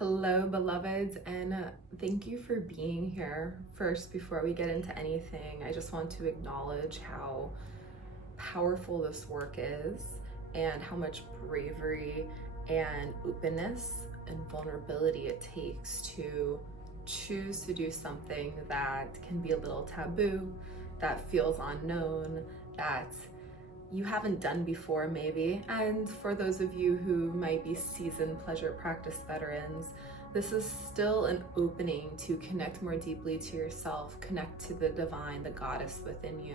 Hello, beloveds, and thank you for being here. First, before we get into anything, I just want to acknowledge how powerful this work is and how much bravery and openness and vulnerability it takes to choose to do something that can be a little taboo, that feels unknown, that you haven't done before maybe. And for those of you who might be seasoned pleasure practice veterans, this is still an opening to connect more deeply to yourself, connect to the divine, the goddess within you.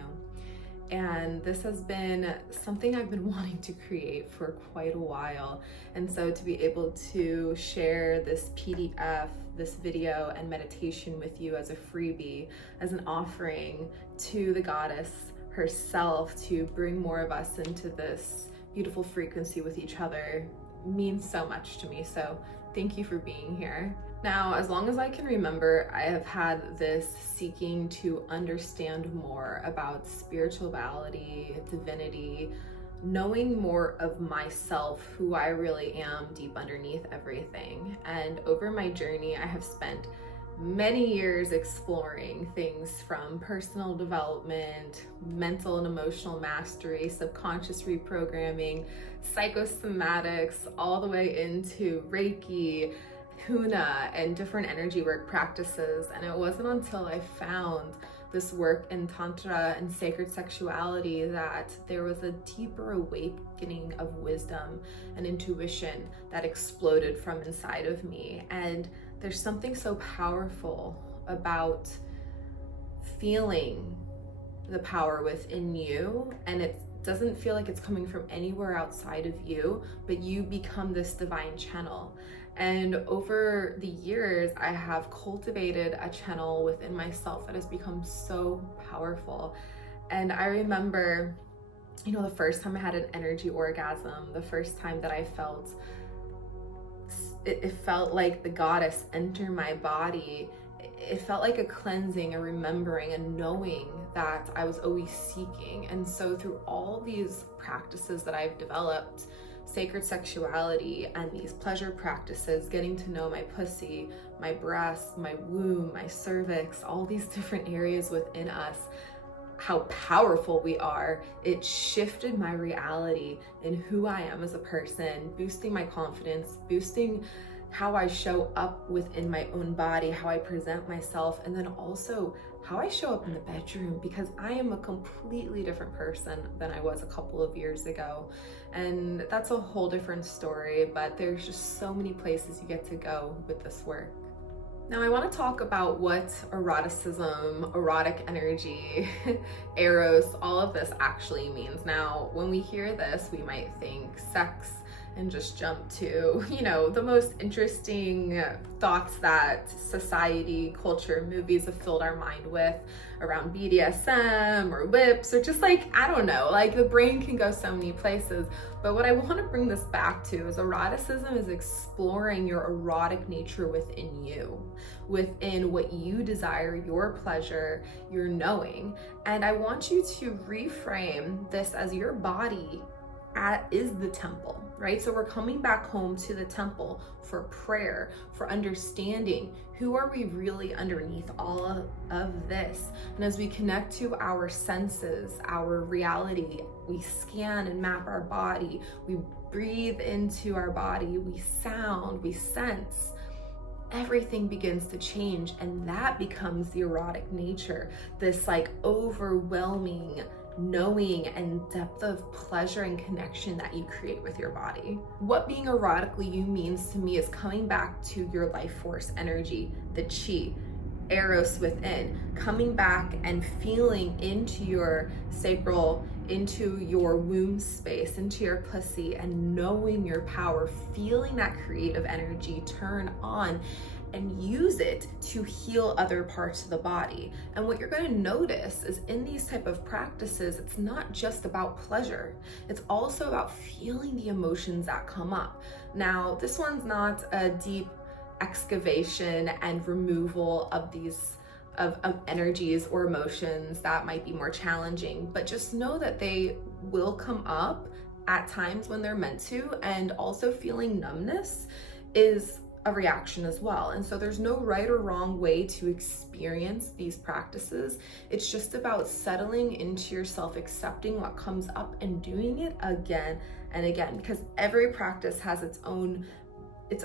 And this has been something I've been wanting to create for quite a while. And so to be able to share this PDF, this video and meditation with you as a freebie, as an offering to the goddess herself, to bring more of us into this beautiful frequency with each other, means so much to me. So thank you for being here. Now, as long as I can remember, I have had this seeking to understand more about spirituality, divinity, knowing more of myself, who I really am deep underneath everything. And over my journey, I have spent many years exploring things from personal development, mental and emotional mastery, subconscious reprogramming, psychosomatics, all the way into Reiki, Huna, and different energy work practices. And it wasn't until I found this work in Tantra and sacred sexuality that there was a deeper awakening of wisdom and intuition that exploded from inside of me. And there's something so powerful about feeling the power within you, and it doesn't feel like it's coming from anywhere outside of you, but you become this divine channel. And over the years, I have cultivated a channel within myself that has become so powerful. And I remember, the first time I had an energy orgasm, the first time that I felt it felt like the goddess enter my body. It felt like a cleansing, a remembering, a knowing that I was always seeking. And so through all these practices that I've developed, sacred sexuality and these pleasure practices, getting to know my pussy, my breasts, my womb, my cervix, all these different areas within us, how powerful we are, it shifted my reality in who I am as a person, boosting my confidence, boosting how I show up within my own body, how I present myself, and then also how I show up in the bedroom, because I am a completely different person than I was a couple of years ago. And that's a whole different story, but there's just so many places you get to go with this work. Now, I want to talk about what eroticism, erotic energy, eros, all of this actually means. Now, when we hear this, we might think sex and just jump to, the most interesting thoughts that society, culture, movies have filled our mind with around BDSM or whips, or just I don't know, the brain can go so many places. But what I want to bring this back to is eroticism is exploring your erotic nature within you, within what you desire, your pleasure, your knowing. And I want you to reframe this as your body is the temple, right? So we're coming back home to the temple for prayer, for understanding who are we really underneath all of this. And as we connect to our senses, our reality, we scan and map our body, we breathe into our body, we sound, we sense, everything begins to change. And that becomes the erotic nature, this overwhelming knowing and depth of pleasure and connection that you create with your body. What being erotically you means to me is coming back to your life force energy, the chi, eros within, coming back and feeling into your sacral, into your womb space, into your pussy, and knowing your power, feeling that creative energy turn on and use it to heal other parts of the body. And what you're going to notice is in these type of practices, it's not just about pleasure. It's also about feeling the emotions that come up. Now, this one's not a deep excavation and removal of these of energies or emotions that might be more challenging, but just know that they will come up at times when they're meant to. And also feeling numbness is a reaction as well. And so there's no right or wrong way to experience these practices. It's just about settling into yourself, accepting what comes up and doing it again and again, because every practice has its own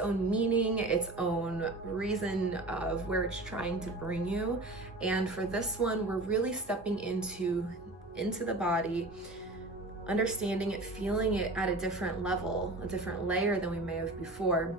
meaning, its own reason of where it's trying to bring you. And for this one, we're really stepping into the body, understanding it, feeling it at a different level, a different layer than we may have before,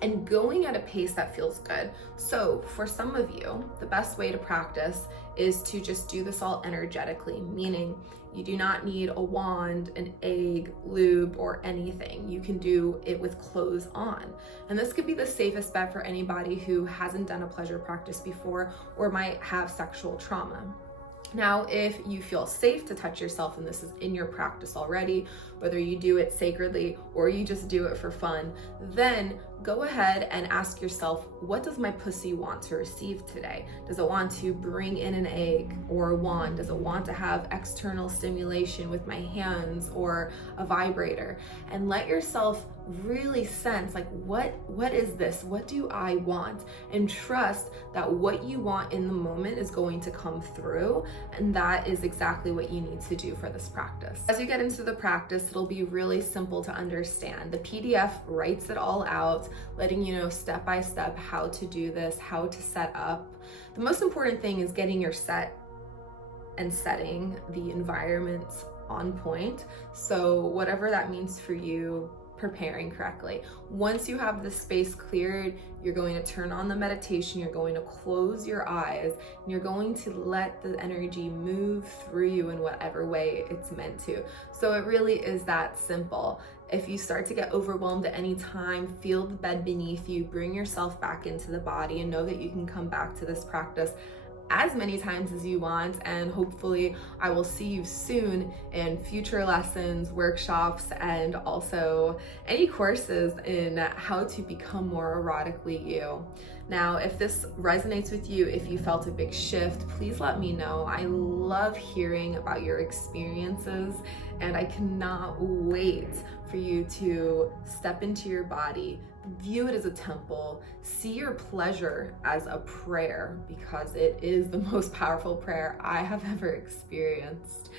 and going at a pace that feels good. So for some of you, the best way to practice is to just do this all energetically, meaning you do not need a wand, an egg, lube, or anything. You can do it with clothes on. And this could be the safest bet for anybody who hasn't done a pleasure practice before or might have sexual trauma. Now, if you feel safe to touch yourself and this is in your practice already, whether you do it sacredly or you just do it for fun, then go ahead and ask yourself, what does my pussy want to receive today? Does it want to bring in an egg or a wand? Does it want to have external stimulation with my hands or a vibrator? And let yourself really sense, like, what is this? What do I want? And trust that what you want in the moment is going to come through, and that is exactly what you need to do for this practice. As you get into the practice, it'll be really simple to understand. The PDF writes it all out, letting you know step by step how to do this, how to set up. The most important thing is getting your set and setting the environment on point. So whatever that means for you, preparing correctly. Once you have the space cleared, you're going to turn on the meditation, you're going to close your eyes, and you're going to let the energy move through you in whatever way it's meant to. So it really is that simple. If you start to get overwhelmed at any time, feel the bed beneath you, bring yourself back into the body, and know that you can come back to this practice as many times as you want, and hopefully I will see you soon in future lessons, workshops, and also any courses in how to become more erotically you. Now, if this resonates with you, if you felt a big shift, please let me know. I love hearing about your experiences, and I cannot wait for you to step into your body, view it as a temple, see your pleasure as a prayer, because it is the most powerful prayer I have ever experienced.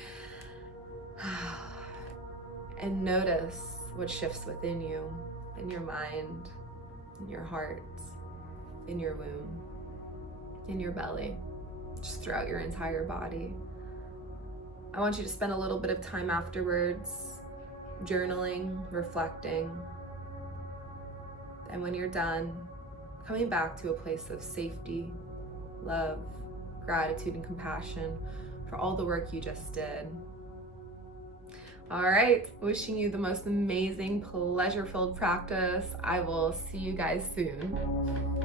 And notice what shifts within you, in your mind, in your heart, in your womb, in your belly, just throughout your entire body. I want you to spend a little bit of time afterwards journaling, reflecting, and when you're done, coming back to a place of safety, love, gratitude, and compassion for all the work you just did. All right, wishing you the most amazing, pleasure-filled practice. I will see you guys soon.